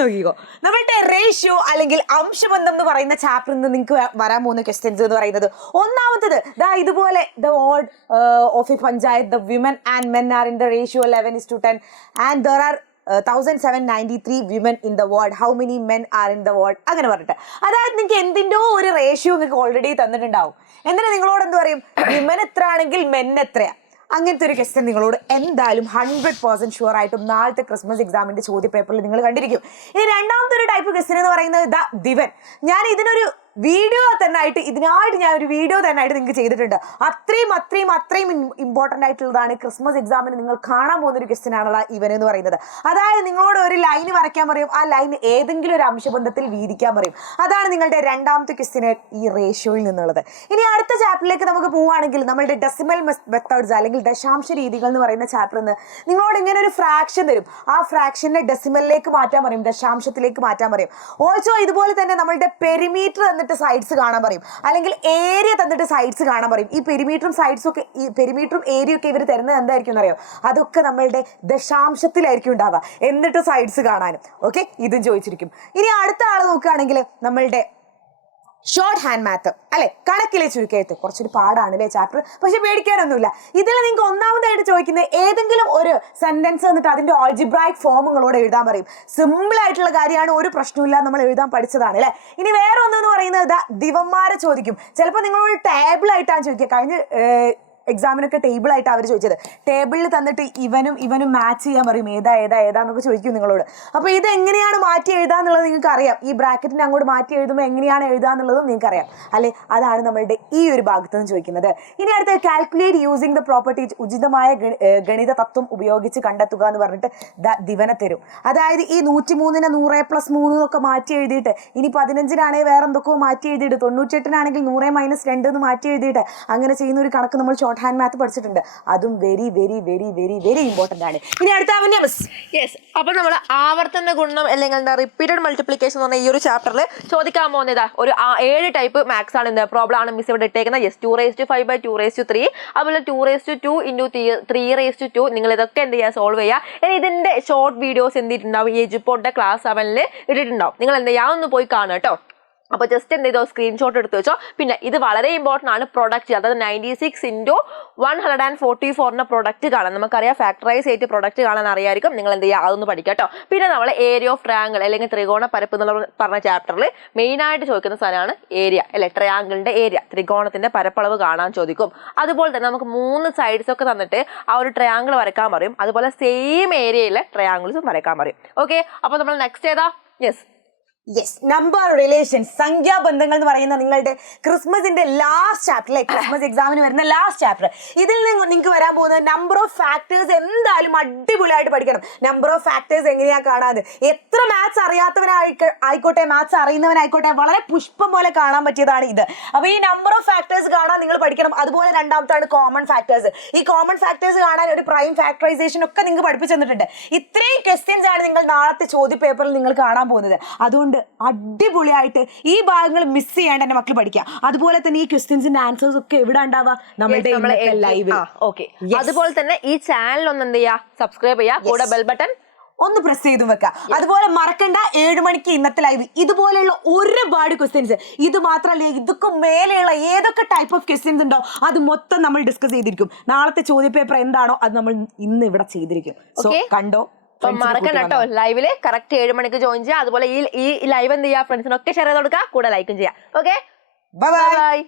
നോക്കിക്കോ. നമ്മളുടെ റേഷ്യോ അല്ലെങ്കിൽ അംശബന്ധം എന്ന് പറയുന്ന ചാപ്റ്ററിൽ നിന്ന് നിങ്ങൾക്ക് വരാൻ പോകുന്ന ക്വസ്റ്റ്യൻസ് എന്ന് പറയുന്നത് ഒന്നാമത്തത് ഇതുപോലെ the ward of A panchayat, the women and men are in the ratio 11:10 and there are 1793 women in the ward. How many men are in the ward? അങ്ങനെ പറഞ്ഞിട്ട് അതായത് നിങ്ങൾക്ക് എന്തിൻ്റെയോ ഒരു റേഷ്യോ നിങ്ങൾക്ക് ഓൾറെഡി തന്നിട്ടുണ്ടാവും. എന്നിട്ട് നിങ്ങളോട് എന്ത് പറയും, വിമൻ എത്ര ആണെങ്കിൽ മെൻ എത്രയാ? അങ്ങനത്തെ ഒരു ക്വസ്റ്റ്യൻ നിങ്ങളോട് എന്തായാലും 100% ഷുവർ ആയിട്ടും നാളത്തെ ക്രിസ്മസ് എക്സാമിന്റെ ചോദ്യ പേപ്പറിൽ നിങ്ങൾ കണ്ടിരിക്കും. ഇനി രണ്ടാമത്തെ ഒരു ടൈപ്പ് ക്വസ്റ്റ്യൻ എന്ന് പറയുന്നത് ദിവൻ. ഞാൻ ഇതിനൊരു വീഡിയോ തന്നെ ആയിട്ട് ഞാൻ ഒരു വീഡിയോ തന്നെ ആയിട്ട് നിങ്ങൾക്ക് ചെയ്തിട്ടുണ്ട്. അത്രയും ഇമ്പോർട്ടൻ്റ് ആയിട്ടുള്ളതാണ് ക്രിസ്മസ് എക്സാമിന് നിങ്ങൾ കാണാൻ പോകുന്ന ഒരു ക്വസ്റ്റ്യൻ ആണല്ലോ ഇവൻ എന്ന് പറയുന്നത്. അതായത് നിങ്ങളോട് ഒരു ലൈൻ വരയ്ക്കാൻ പറയും, ആ ലൈൻ ഏതെങ്കിലും ഒരു അംശബന്ധത്തിൽ വീതിക്കാൻ പറയും. അതാണ് നിങ്ങളുടെ രണ്ടാമത്തെ ക്വസ്റ്റ്യൻ ഈ റേഷ്യോയിൽ നിന്നുള്ളത്. ഇനി അടുത്ത ചാപ്റ്ററിലേക്ക് നമുക്ക് പോവുകയാണെങ്കിൽ നമ്മളുടെ ഡെസിമൽ മെത്തേഡ്സ് അല്ലെങ്കിൽ ദശാംശ രീതികൾ എന്ന് പറയുന്ന ചാപ്റ്ററിൽ നിന്ന് നിങ്ങളോട് ഇങ്ങനെ ഒരു ഫ്രാക്ഷൻ തരും. ആ ഫ്രാക്ഷനെ ഡെസിമലിലേക്ക് മാറ്റാൻ പറയും, ദശാംശത്തിലേക്ക് മാറ്റാൻ പറയും. ഓൾസോ ഇതുപോലെ തന്നെ നമ്മളുടെ പെരിമീറ്റർ തന്നിട്ട് സൈഡ്സ് കാണാൻ പറയും, അല്ലെങ്കിൽ ഏരിയ തന്നിട്ട് സൈഡ്സ് കാണാൻ പറയും. ഈ പെരിമീറ്ററും സൈഡ്സും ഒക്കെ ഏരിയ ഒക്കെ ഇവർ തരുന്നത് എന്തായിരിക്കും എന്നറിയോ? അതൊക്കെ നമ്മളുടെ ദശാംശത്തിലായിരിക്കും ഉണ്ടാവുക. എന്നിട്ട് സൈഡ്സ് കാണാനും ഓക്കെ ഇതും ചോദിച്ചിരിക്കും. ഇനി അടുത്ത ആൾ നോക്കുകയാണെങ്കിൽ നമ്മളുടെ ഷോർട്ട് ഹാൻഡ് മാത്ത് അല്ലെ, കണക്കിലെ ചുരുക്കെഴുത്ത്. കുറച്ചൊരു പാടാണല്ലേ ചാപ്റ്റർ, പക്ഷെ പേടിക്കാനൊന്നുമില്ല. ഇതിൽ നിങ്ങൾക്ക് ഒന്നാമതായിട്ട് ചോദിക്കുന്നത് ഏതെങ്കിലും ഒരു സെന്റൻസ് എന്നിട്ട് അതിന്റെ ആൾജിബ്രായിക് ഫോമുകളോട് എഴുതാൻ പറയും. സിമ്പിൾ ആയിട്ടുള്ള കാര്യമാണ്, ഒരു പ്രശ്നമില്ല, നമ്മൾ എഴുതാൻ പഠിച്ചതാണ് അല്ലെ. ഇനി വേറെ ഒന്നെന്ന് പറയുന്നത് ദിവന്മാരെ ചോദിക്കും. ചിലപ്പോൾ നിങ്ങളോട് ടേബിൾ ആയിട്ടാണ് ചോദിക്കുക. കഴിഞ്ഞ എക്സാമിനൊക്കെ ടേബിൾ ആയിട്ട് അവർ ചോദിച്ചത്. ടേബിളിൽ തന്നിട്ട് ഇവനും മാച്ച് ചെയ്യാൻ പറയും, ഏതാന്നൊക്കെ ചോദിക്കും നിങ്ങളോട്. അപ്പോൾ ഇത് എങ്ങനെയാണ് മാറ്റി എഴുതാന്നുള്ളത് നിങ്ങൾക്ക് അറിയാം. ഈ ബ്രാക്കറ്റിനെ അങ്ങോട്ട് മാറ്റി എഴുതുമ്പോൾ എങ്ങനെയാണ് എഴുതാന്നുള്ളതും നിങ്ങൾക്ക് അറിയാം അല്ലെ. അതാണ് നമ്മളുടെ ഈ ഒരു ഭാഗത്ത് നിന്ന് ചോദിക്കുന്നത്. ഇനി അടുത്ത കാൽക്കുലേറ്റ് യൂസിങ് ദ പ്രോപ്പർട്ടീസ്, ഉചിതമായ ഗണിത തത്വം ഉപയോഗിച്ച് കണ്ടെത്തുക എന്ന് പറഞ്ഞിട്ട് ദിവനെ തരും. അതായത് ഈ 103നെ 100+3 ഒക്കെ മാറ്റി എഴുതിയിട്ട്, ഇനി 15നാണെങ്കിൽ വേറെ എന്തൊക്കെയോ മാറ്റി എഴുതിയിട്ട്, 98നാണെങ്കിൽ 100 - 2 എന്ന് മാറ്റി എഴുതിയിട്ട് അങ്ങനെ ചെയ്യുന്ന ഒരു കണക്ക് നമ്മൾ ഷോർട്ട് ഹാൻഡ് മാത്ത് പഠിച്ചിട്ടുണ്ട്. അതും വെരി ഇമ്പോർട്ടന്റ് ആണ്. ഇനി അടുത്ത അപ്പൊ നമ്മൾ ആവർത്തന ഗുണം അല്ലെങ്കിൽ എന്താ റിപ്പീറ്റഡ് മൾട്ടിപ്ലിക്കേഷൻ എന്ന് പറഞ്ഞ ഈ ഒരു ചാപ്റ്ററിൽ ചോദിക്കാൻ പോകുന്നത് ഒരു 7 ടൈപ്പ് മാത്സ് ആണ്. എന്താ പ്രോബ്ലം ആണ് മിസ് ഇവിടെ ഇട്ടേക്കുന്നത്. 2^5 2^3, അതുപോലെ 2^2 × 3^2. നിങ്ങൾ ഇതൊക്കെ എന്ത് ചെയ്യുക, സോൾവ് ചെയ്യുക. ഇനി ഇതിന്റെ ഷോർട്ട് വീഡിയോസ് എന്ത് ചെയ്തിട്ടുണ്ടാവും, ഈ എജുപോർട്ടിന്റെ ക്ലാസ് 7ൽ ഇട്ടിട്ടുണ്ടാവും. നിങ്ങൾ എന്ത് ചെയ്യുക, ഒന്ന് പോയി കാണുക കേട്ടോ. അപ്പോൾ ജസ്റ്റ് എന്ത് ചെയ്തോ, സ്ക്രീൻഷോട്ട് എടുത്ത് വെച്ചോ. പിന്നെ ഇത് വളരെ ഇമ്പോർട്ടൻ്റ് ആണ്, പ്രൊഡക്റ്റ്. അതായത് 96 × 144 പ്രൊഡക്റ്റ് കാണാൻ നമുക്കറിയാം. ഫാക്ടറൈസ് ചെയ്തിട്ട് പ്രൊഡക്റ്റ് കാണാൻ അറിയായിരിക്കും. നിങ്ങൾ എന്ത് ചെയ്യുക, അതൊന്ന് പഠിക്കാം കേട്ടോ. പിന്നെ നമ്മൾ ഏരിയ ഓഫ് ട്രയാങ്കിൾ അല്ലെങ്കിൽ ത്രികോണ പരപ്പ് എന്നുള്ള പറഞ്ഞ ചാപ്റ്ററിൽ മെയിനായിട്ട് ചോദിക്കുന്ന സാധനമാണ് ഏരിയ അല്ലെ. ട്രയാങ്കിളിന്റെ ഏരിയ, ത്രികോണത്തിന്റെ പരപ്പളവ് കാണാൻ ചോദിക്കും. അതുപോലെ തന്നെ നമുക്ക് 3 സൈഡ്സ് ഒക്കെ തന്നിട്ട് ആ ഒരു ട്രയാങ്കിൾ വരയ്ക്കാൻ പറയും. അതുപോലെ സെയിം ഏരിയയിലെ ട്രയാങ്കിൾസും വരയ്ക്കാൻ പറയും. ഓക്കെ, അപ്പോൾ നമ്മൾ നെക്സ്റ്റ് ഏതാ? നമ്പർ റിലേഷൻസ്, സംഖ്യാബന്ധങ്ങൾ എന്ന് പറയുന്ന നിങ്ങളുടെ ക്രിസ്മസിന്റെ ലാസ്റ്റ് ചാപ്റ്റർ അല്ലെ, ക്രിസ്മസ് എക്സാമിന് വരുന്ന ലാസ്റ്റ് ചാപ്റ്റർ. ഇതിൽ നിന്ന് നിങ്ങൾക്ക് വരാൻ പോകുന്നത് നമ്പർ ഓഫ് ഫാക്ടേഴ്സ് എന്തായാലും അടിപൊളിയായിട്ട് പഠിക്കണം. നമ്പർ ഓഫ് ഫാക്ടേഴ്സ് എങ്ങനെയാ കാണാതെ, എത്ര മാത്സ് അറിയാത്തവനായിക്കോട്ടെ മാത്സ് അറിയുന്നവനായിക്കോട്ടെ വളരെ പുഷ്പം പോലെ കാണാൻ പറ്റിയതാണ് ഇത്. അപ്പൊ ഈ നമ്പർ ഓഫ് ഫാക്ടേഴ്സ് കാണാൻ നിങ്ങൾ പഠിക്കണം. അതുപോലെ രണ്ടാമത്താണ് കോമൺ ഫാക്ടേഴ്സ്. ഈ കോമൺ ഫാക്ടേഴ്സ് കാണാൻ ഒരു പ്രൈം ഫാക്ടറൈസേഷൻ ഒക്കെ നിങ്ങൾക്ക് പഠിപ്പിച്ചു തന്നിട്ടുണ്ട്. ഇത്രയും ക്വസ്റ്റ്യൻസ് ആണ് നിങ്ങൾ നാളത്തെ ചോദ്യ പേപ്പറിൽ നിങ്ങൾ കാണാൻ പോകുന്നത്. അതുകൊണ്ട് അടിപൊളിയായിട്ട് ഈ ഭാഗങ്ങൾ മിസ് ചെയ്യാണ്ട് എന്റെ മക്കൾ പഠിക്കുക. അതുപോലെ തന്നെ ഈ ക്വസ്റ്റ്യൻസിന്റെ ആൻസേഴ്സ് ഒക്കെ എവിടെ ഉണ്ടാവുക, നമ്മുടെ ലൈവ്. അതുപോലെ തന്നെ ഈ ചാനൽ ഒന്ന് എന്ത് ചെയ്യുക, സബ്സ്ക്രൈബ് ചെയ്യുക, കൂടെ ബെൽ ബട്ടൺ ഒന്ന് പ്രസ് ചെയ്ത് വെക്കുക. അതുപോലെ മറക്കണ്ട 7 മണിക്ക് ഇന്നത്തെ ലൈവ് ഇതുപോലെയുള്ള ഒരുപാട് ക്വസ്റ്റ്യൻസ്. ഇത് മാത്രമല്ല, ഇതൊക്കെ മേലെയുള്ള ഏതൊക്കെ ടൈപ്പ് ഓഫ് ക്വസ്റ്റ്യൻസ് ഉണ്ടോ അത് മൊത്തം നമ്മൾ ഡിസ്കസ് ചെയ്തിരിക്കും. നാളത്തെ ചോദ്യ പേപ്പർ എന്താണോ അത് നമ്മൾ ഇന്ന് ഇവിടെ ചെയ്തിരിക്കും. സോ കണ്ടോ, മറക്കണ്ട കേട്ടോ. ലൈവില് കറക്റ്റ് 7 മണിക്ക് ജോയിൻ ചെയ്യുക. അതുപോലെ ഈ ലൈവ് എന്ത് ചെയ്യുക, ഫ്രണ്ട്സിനൊക്കെ ഷെയർ ചെയ്ത് കൊടുക്കുക, കൂടെ ലൈക്കും ചെയ്യുക. Okay, by.